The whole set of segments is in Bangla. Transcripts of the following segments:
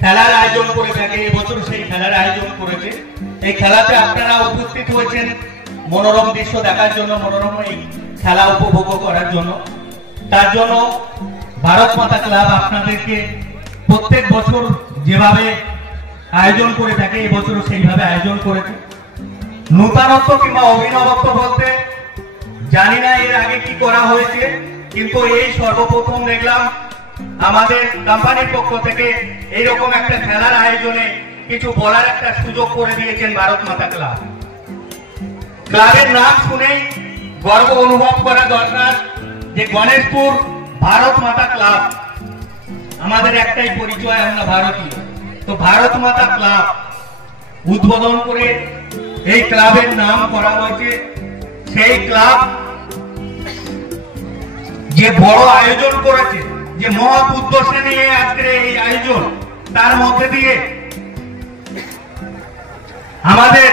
খেলার আয়োজন করে থাকে, এবছর সেই খেলার আয়োজন করেছে। এই খেলাতে আপনারা উপস্থিত হয়েছেন মনোরম দৃশ্য দেখার জন্য, মনোরম এই খেলা উপভোগ করার জন্য। তার জন্য ভারত মাতা ক্লাব আপনাদেরকে প্রত্যেক বছর যেভাবে আয়োজন করে থাকে এবছরও সেইভাবে আয়োজন করেছে। নূতনত্ব কিংবা অভিনবত্ব বলতে জানি না এর আগে কি করা হয়েছে, কিন্তু এই সর্বপ্রথম দেখলাম আমাদের কোম্পানির পক্ষ থেকে এইরকম একটা খেলার আয়োজনে কিছু বলার একটা সুযোগ করে দিয়েছেন ভারত মাতা ক্লাব। ক্লাবের নাম শুনেই গর্ব অনুভব করা দরকার যে গণেশপুর ভারত মাতা ক্লাব, আমাদের একটাই পরিচয়, আমরা ভারতীয়। তো ভারত মাতা ক্লাব উদ্বোধন করে এই ক্লাবের নাম করা হয়েছে। সেই ক্লাব যে বড় আয়োজন করেছে, যে মহৎ উদ্দেশ্য নিয়ে আজকের এই আয়োজন, তার মধ্যে দিয়ে আমাদের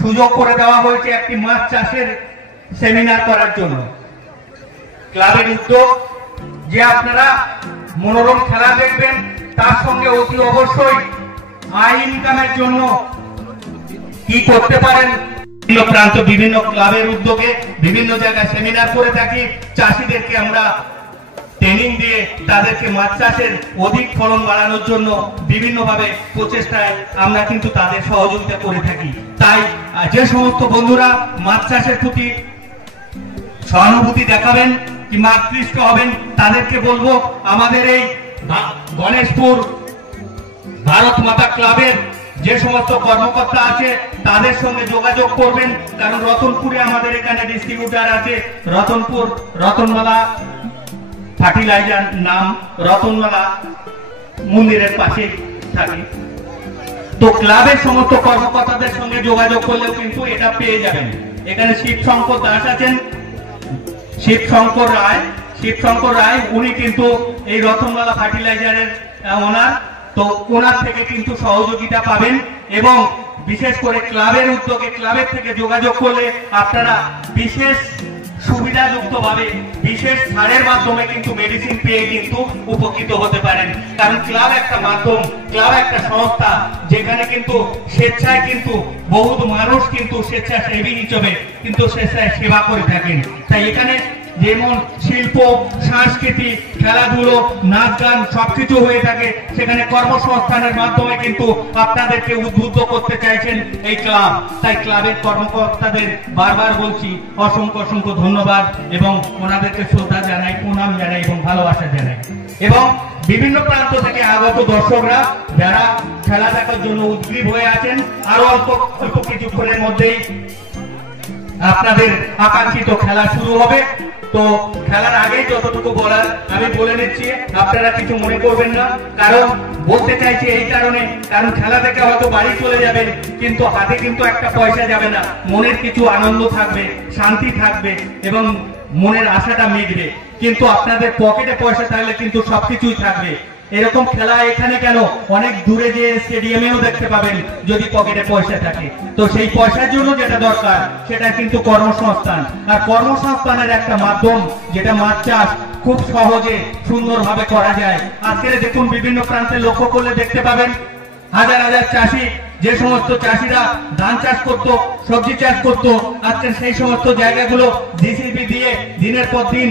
সুযোগ করে দেওয়া হয়েছে একটি মাছ চাষের সেমিনার করার জন্য। ক্লাবের উদ্যোগ যে আপনারা মনোরম খেলা দেখবেন, তার সঙ্গে অতি অবশ্যই আয় ইনকামের জন্য কি করতে পারেন, বিভিন্ন প্রান্ত বিভিন্ন ক্লাবের উদ্যোগে বিভিন্ন জায়গায় সেমিনার করে থাকি। চাষিদেরকে আমরা ট্রেনিং দিয়ে তাদেরকে মাছ চাষের অধিক ফলন বাড়ানোর জন্য বিভিন্নভাবে প্রচেষ্টায় আমরা কিন্তু তাদের সহযোগিতা করে থাকি। তাই যে সমস্ত বন্ধুরা মাছ চাষের প্রতি সহানুভূতি দেখাবেন কিংবা আকৃষ্ট হবেন, তাদেরকে বলবো আমাদের এই গণেশপুর ভারত মাতা ক্লাবের যে সমস্ত কর্মকর্তা আছে তাদের সঙ্গে যোগাযোগ করবেন। কারণ রতনপুরে আমাদের এখানে ডিস্ট্রিবিউটার আছে, রতনমালা ফার্টিলাইজার, নাম রতনমালা মন্দিরের পাশে থাকে। তো ক্লাবের সমস্ত কর্মকর্তাদের সঙ্গে যোগাযোগ করলেও কিন্তু এটা পেয়ে যাবেন। এখানে শিবশঙ্কর দাস আছেন, শিবশঙ্কর রায়, উনি কিন্তু এই রতনমালা ফার্টিলাইজারের ওনার। তো ওনার থেকে কিন্তু সহযোগিতা পাবেন এবং বিশেষ করে ক্লাবের উদ্যোগে ক্লাবের থেকে যোগাযোগ করলে আপনারা বিশেষ সুবিধাযুক্ত ভাবে বিশেষ ছাড়ের মাধ্যমে কিন্তু মেডিসিন পেয়ে কিন্তু উপকৃত হতে পারেন। কারণ ক্লাব একটা মাধ্যম, ক্লাব একটা সংস্থা, যেখানে কিন্তু স্বেচ্ছায় কিন্তু বহুত মানুষ কিন্তু স্বেচ্ছাসেবী হিসেবে কিন্তু স্বেচ্ছায় সেবা করে থাকেন। তাই এখানে যেমন শিল্প, সংস্কৃতি, খেলাধুলো, নাচ গান সবকিছু হয়ে থাকে, সেখানে কর্মসংস্থানের মাধ্যমে কিন্তু আপনাদেরকে উদ্বুদ্ধ করতে চাইছেন এই ক্লাব। তাই ক্লাবের কর্মকর্তাদের বারবার বলছি অসংখ্য অসংখ্য ধন্যবাদ এবং ওনাদেরকে শ্রদ্ধা জানাই, প্রণাম জানাই এবং ভালোবাসা জানাই। এবং বিভিন্ন প্রান্ত থেকে আগত দর্শকরা যারা খেলা দেখার জন্য উদ্গ্রীব হয়ে আছেন, আরো অল্প কিছুক্ষণের মধ্যেই আপনাদের আকাঙ্ক্ষিত খেলা শুরু হবে। তো খেলার আগেই যতটুকু বলার আমি বলে নিচ্ছি, আপনারা কিছু মনে করবেন না। কারণ বলতে চাইছি এই কারণে, কারণ খেলা দেখে হয়তো বাড়ি চলে যাবেন, কিন্তু হাতে কিন্তু একটা পয়সা যাবে না। মনের কিছু আনন্দ থাকবে, শান্তি থাকবে এবং মনের আশাটা মিটবে। কিন্তু আপনাদের পকেটে পয়সা থাকলে কিন্তু সবকিছুই থাকবে। এরকম খেলা এখানে কেন, অনেক দূরে যে স্টেডিয়ামেও দেখতে পাবেন যদি পকেটে পয়সা থাকে। তো সেই পয়সার জন্য যেটা দরকার সেটা কিন্তু কর্মসংস্থান, আর কর্মসংস্থানের একটা মাধ্যম যেটা মাছ চাষ খুব সহজে সুন্দরভাবে করা যায়। আজকে দেখুন বিভিন্ন প্রান্তে লক্ষ্য করলে দেখতে পাবেন হাজার হাজার চাষি, যে সমস্ত চাষিরা ধান চাষ করতো, সবজি চাষ করতো, আজকে সেই সমস্ত জায়গাগুলো জিসিবি দিয়ে দিনের পর দিন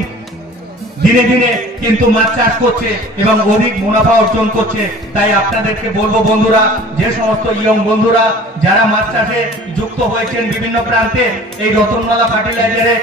দিনে দিনে কিন্তু মাছ চাষ করছে এবং অধিক মুনাফা অর্জন করছে। তাই আপনাদেরকে বলবো বন্ধুরা, যে সমস্ত ইয়ং বন্ধুরা যারা মাছ চাষে যুক্ত হয়েছেন বিভিন্ন প্রান্তে, এই রতনমালা ফার্টিলাইজারে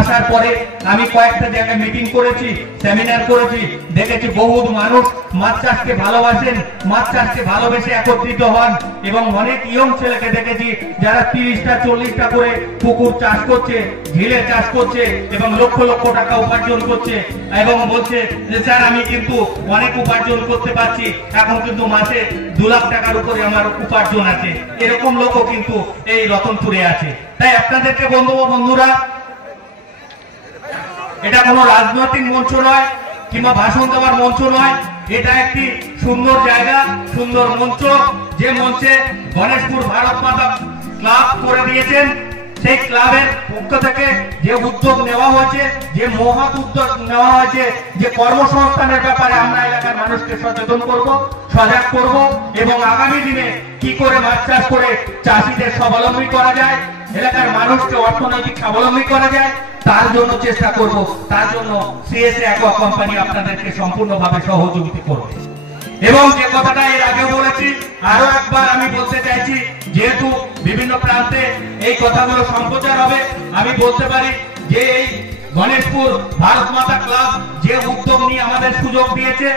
আসার পরে আমি কয়েকটা জায়গায় মিটিং করেছি, সেমিনার করেছি, দেখেছি বহুত মানুষ মাছ চাষকে ভালোবাসেন, মাছ চাষকে ভালোবেসে একত্রিত হন এবং অনেক ইয়ং ছেলেকে দেখেছি যারা 30টা 40টা করে পুকুর চাষ করছে, ঝিলে চাষ করছে এবং লক্ষ লক্ষ টাকা উপার্জন করছে এবং বলছে যে স্যার আমি কিন্তু অনেক উপার্জন করতে পারছি, এখন কিন্তু মাসে 2 লাখ টাকার উপরে আমার উপার্জন আছে। এরকম লোকও কিন্তু এই রতনপুরে আছে। তাই আপনাদেরকে বন্ধুরা, এটা কোনো রাজনৈতিক মঞ্চ নয় কিংবা ভাষণ দেওয়ার মঞ্চ নয়, এটা একটি সুন্দর জায়গা, সুন্দর মঞ্চ, যে মঞ্চে গণেশপুর ভারত মাতা ক্লাব করে দিয়েছেন। সেই ক্লাবের পক্ষ থেকে যে উদ্যোগ নেওয়া হয়েছে, যে মহৎ উদ্যোগ নেওয়া হয়েছে, যে কর্মসংস্থানের ব্যাপারে আমরা এলাকার মানুষকে সচেতন করব, সজাগ করব এবং আগামী দিনে কি করে মাছ চাষ করে চাষিদের স্বাবলম্বী করা যায়, এলাকার মানুষকে অর্থনৈতিক স্বাবলম্বী করা যায়, তার জন্য চেষ্টা করব। তার জন্য সিএসএ অ্যাকোয়া কোম্পানি আপনাদেরকে সম্পূর্ণভাবে সহযোগিতা করবে। এবং যে কথাটা এর আগে বলেছি, আরো একবার আমি বলতে চাইছি, যেহেতু বিভিন্ন প্রান্তে এই কথাগুলো সম্প্রচার হবে, আমি বলতে পারি যে এই গণেশপুর ভারত মাতা ক্লাব যে উদ্যোগ নিয়ে আমাদের সুযোগ দিয়েছে,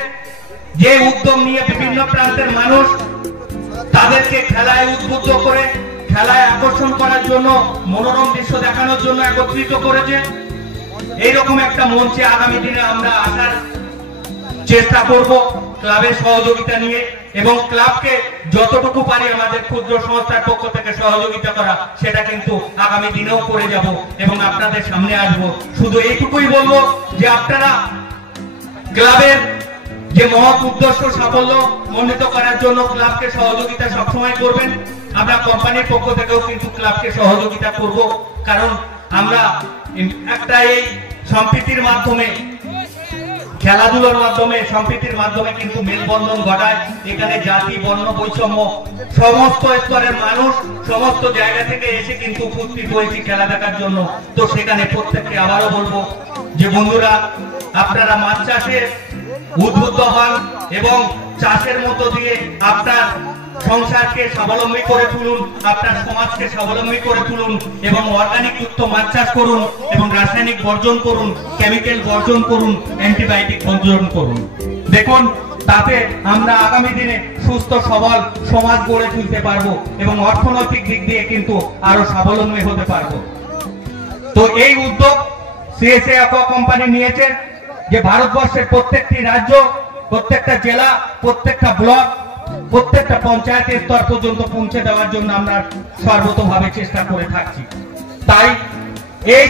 যে উদ্যোগ নিয়ে বিভিন্ন প্রান্তের মানুষ তাদেরকে খেলায় উদ্বুদ্ধ করে, খেলায় আকর্ষণ করার জন্য, মনোরম দৃশ্য দেখানোর জন্য একত্রিত করেছে, এইরকম একটা মঞ্চে আগামী দিনে আমরা আসার চেষ্টা করব ক্লাবের সহযোগিতা নিয়ে, এবং ক্লাবকে যতটুকু পারি আমাদের ক্ষুদ্র সংস্থার পক্ষ থেকে সহযোগিতা করা, সেটা কিন্তু আগামী দিনেও করে যাব এবং আপনাদের সামনে আসব। শুধু এইটুকুই বলবো যে আপনারা ক্লাবের যে মহৎ উদ্দেশ্য সাফল্য মণ্ডিত করার জন্য ক্লাবকে সহযোগিতা সবসময় করবেন। আমরা কোম্পানির পক্ষ থেকেও কিন্তু ক্লাবকে সহযোগিতা করব, কারণ আমরা একটা এই সম্প্রীতির মাধ্যমে, খেলাধুলার মাধ্যমে, সম্প্রীতির মাধ্যমে কিন্তু মেলবন্ধন ঘটায়। এখানে জাতি বর্ণ বৈষম্য, সমস্ত স্তরের মানুষ সমস্ত জায়গা থেকে এসে কিন্তু উপস্থিত হয়েছে খেলা দেখার জন্য। তো সেখানে প্রত্যেককে আবারও বলবো যে বন্ধুরা, আপনারা মাছ চাষে উদ্বুদ্ধ হন এবং চাষের মতো দিয়ে আপনার সংসারকে স্বাবলম্বী করে তুলুন, আপনার সমাজকে স্বাবলম্বী করে তুলুন এবং অর্গানিক যুক্ত মাছ চাষ করুন এবং রাসায়নিক বর্জন করুন, কেমিক্যাল বর্জন করুন, অ্যান্টিবায়োটিক বর্জন করুন। দেখুন, তাতে আমরা আগামী দিনে সুস্থ সবল সমাজ গড়ে তুলতে পারবো এবং অর্থনৈতিক দিক দিয়ে কিন্তু আরো স্বাবলম্বী হতে পারবো। তো এই উদ্যোগ সিএসএ অ্যাকোয়া কোম্পানি নিয়েছে যে ভারতবর্ষের প্রত্যেকটি রাজ্য, প্রত্যেকটা জেলা, প্রত্যেকটা ব্লক, প্রত্যেকটা পঞ্চায়েতের স্তর পর্যন্ত পৌঁছে দেওয়ার জন্য আমরা সর্বতভাবে চেষ্টা করে থাকছি। তাই এই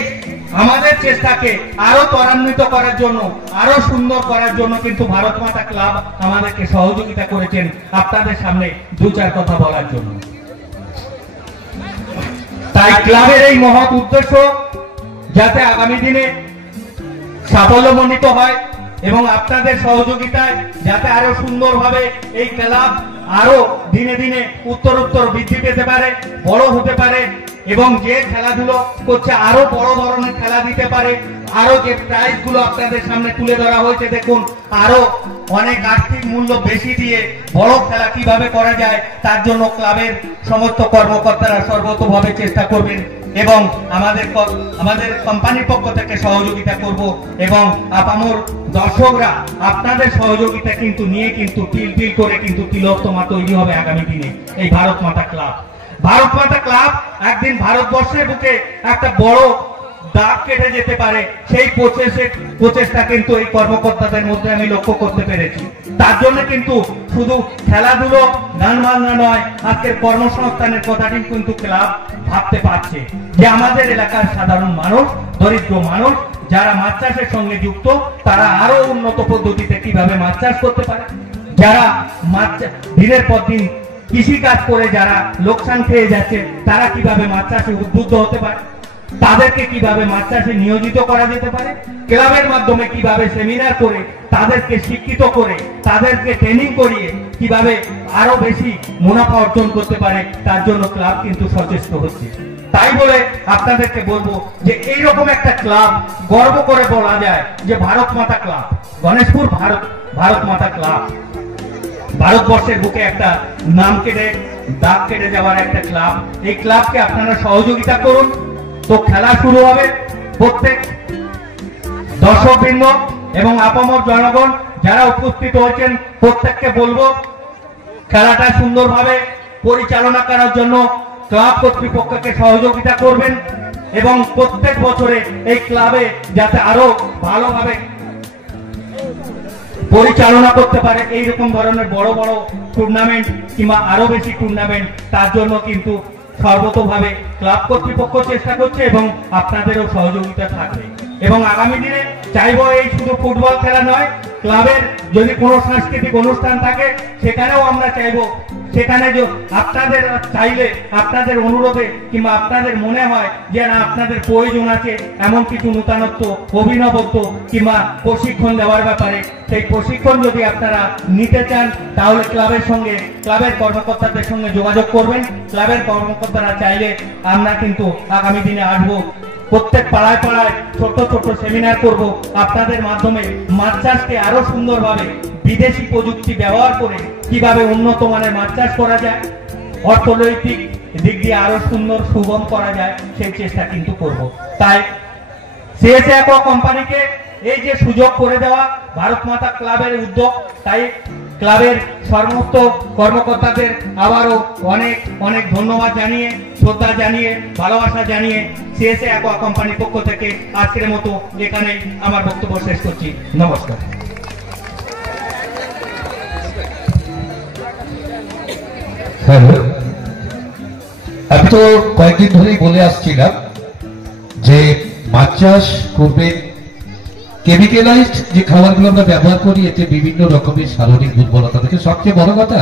আমাদের চেষ্টাকে আরো ত্বরান্বিত করার জন্য, আরো সুন্দর করার জন্য কিন্তু ভারত মাতা ক্লাব আমাদেরকে সহযোগিতা করেছেন আপনাদের সামনে দু চার কথা বলার জন্য। তাই ক্লাবের এই মহৎ উদ্দেশ্য যাতে আগামী দিনে সাফল্যমণ্ডিত হয় এবং আপনাদের সহযোগিতায় যাতে আরো সুন্দরভাবে এই ক্লাব আরো দিনে দিনে উত্তরোত্তর বৃদ্ধি পেতে পারে, বড় হতে পারে এবং যে খেলাধুলো করছে আরো বড় ধরনের খেলা দিতে পারে। আরো যে প্রাইজ গুলো আপনাদের সামনে তুলে ধরা হয়েছে, দেখুন আরো অনেক আর্থিক মূল্য বেশি দিয়ে বড় খেলা কিভাবে করা যায়, তার জন্য ক্লাবের সমস্ত কর্মকর্তারা সর্বতোভাবে চেষ্টা করবেন এবং আমাদের কোম্পানির পক্ষ থেকে সহযোগিতা করব এবং আপামর দর্শকরা আপনাদের সহযোগিতা কিন্তু নিয়ে কিন্তু তিল তিল করে কিন্তু তিলোত্তমা তৈরি হবে আগামী দিনে এই ভারত মাতা ক্লাব। ভারত মাতা ক্লাব একদিন ভারতবর্ষের বুকে একটা বড় দাগ কেটে যেতে পারে, সেই প্রচেষ্টা কিন্তু এই কর্মকর্তাদের মধ্যে আমি লক্ষ্য করতে পেরেছি। তার জন্য কিন্তু শুধু খেলাধুলো, গান বাজনা নয়, আজকের কর্মসংস্থানের কথাটি কিন্তু ক্লাব ভাবতে পারছে যে আমাদের এলাকার সাধারণ মানুষ, দরিদ্র মানুষ যারা মাছ চাষের সঙ্গে যুক্ত, তারা আরো উন্নত পদ্ধতিতে কিভাবে মাছ চাষ করতে পারে, যারা মাছ দিনের পর দিন কৃষি কাজ করে যারা লোকসান খেয়ে যাচ্ছে, তারা কিভাবে মাছ চাষে উদ্বুদ্ধ হতে পারে, তাদেরকে কিভাবে মাছ চাষে নিয়োজিত করা যেতে পারে, ক্লাবের মাধ্যমে কিভাবে সেমিনার করে তাদেরকে শিক্ষিত করে তাদেরকে ট্রেনিং করিয়ে কিভাবে আরো বেশি মুনাফা অর্জন করতে পারে, তার জন্য ক্লাব কিন্তু সচেষ্ট হচ্ছে। তাই বলে আপনাদেরকে বলবো যে এইরকম একটা ক্লাব গর্ব করে বলা যায় যে ভারত মাতা ক্লাব, গণেশপুর ভারত মাতা ক্লাব ভারতবর্ষের বুকে একটা নাম কেটে দাগ কেটে যাওয়ার একটা ক্লাব। এই ক্লাবকে আপনারা সহযোগিতা করুন। তো খেলা শুরু হবে, প্রত্যেক দর্শকবৃন্দ এবং আপামর জনগণ যারা উপস্থিত হয়েছেন প্রত্যেককে বলবো খেলাটা সুন্দরভাবে পরিচালনা করার জন্য ক্লাব কর্তৃপক্ষকে সহযোগিতা করবেন এবং প্রত্যেক বছরে এই ক্লাবে যাতে আরো ভালোভাবে পরিচালনা করতে পারে এইরকম ধরনের বড় বড় টুর্নামেন্ট কিংবা আরো বেশি টুর্নামেন্ট, তার জন্য কিন্তু সর্বতোভাবে ক্লাব কর্তৃপক্ষ চেষ্টা করছে এবং আপনাদেরও সহযোগিতা থাকবে। এবং আগামী দিনে চাইবো এই শুধু ফুটবল খেলা নয়, ক্লাবের যদি কোনো সাংস্কৃতিক অনুষ্ঠান থাকে সেখানেও আমরা চাইবো সেখানে আপনাদের চাইলে, আপনাদের অনুরোধে কিংবা আপনাদের মনে হয় যে না আপনাদের প্রয়োজন আছে এমন কিছু নূতনত্ব, অভিনবত্ব কিংবা প্রশিক্ষণ দেওয়ার ব্যাপারে, সেই প্রশিক্ষণ যদি আপনারা নিতে চান তাহলে ক্লাবের সঙ্গে, ক্লাবের কর্মকর্তাদের সঙ্গে যোগাযোগ করবেন। ক্লাবের কর্মকর্তারা চাইলে আমরা কিন্তু আগামী দিনে আসবো, প্রত্যেক পাড়ায় পাড়ায় ছোট ছোট সেমিনার করব, আপনাদের মাধ্যমে মাছ চাষকে আরো সুন্দরভাবে বিদেশি প্রযুক্তি ব্যবহার করে কিভাবে উন্নত মানের মাছ চাষ করা যায়, অর্থনৈতিক দিক দিয়ে আরো সুন্দর সুগম করা যায়, সেই চেষ্টা কিন্তু করব। তাই সিএসএ অ্যাকোয়া কোম্পানিকে এই যে সুযোগ করে দেওয়া ভারত মাতা ক্লাবের উদ্যোগ, তাই ক্লাবের সমস্ত কর্মকর্তাদের আবারও অনেক অনেক ধন্যবাদ জানিয়ে, শ্রদ্ধা জানিয়ে, ভালোবাসা জানিয়ে সিএসএ অ্যাকোয়া কোম্পানির পক্ষ থেকে আজকের মতো এখানেই আমার বক্তব্য শেষ করছি। নমস্কার। আমি তো কয়েকদিন ধরেই বলে আসছিলাম যে মাছ চাষ করবে, কেমিক্যালাইজড যে খাবারগুলো আমরা ব্যবহার করি এতে বিভিন্ন রকমের শারীরিক দুর্বলতা থেকে, সবচেয়ে বড় কথা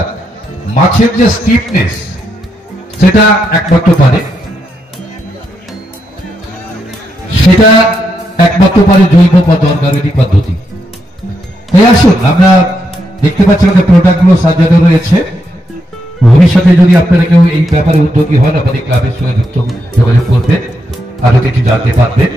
মাছের যে স্টিফনেস সেটা একমাত্র পারে, সেটা একমাত্র পারে জৈব বা অর্গানিক পদ্ধতি। তাই আসুন, আমরা দেখতে পাচ্ছি আমাদের প্রোডাক্টগুলো সাজানো রয়েছে। ভবিষ্যতে যদি আপনারা কেউ এই ব্যাপারে উদ্যোগী হন, আমাদের ক্লাবের সঙ্গে যোগাযোগ করবেন, আরো কিছু জানতে পারবেন।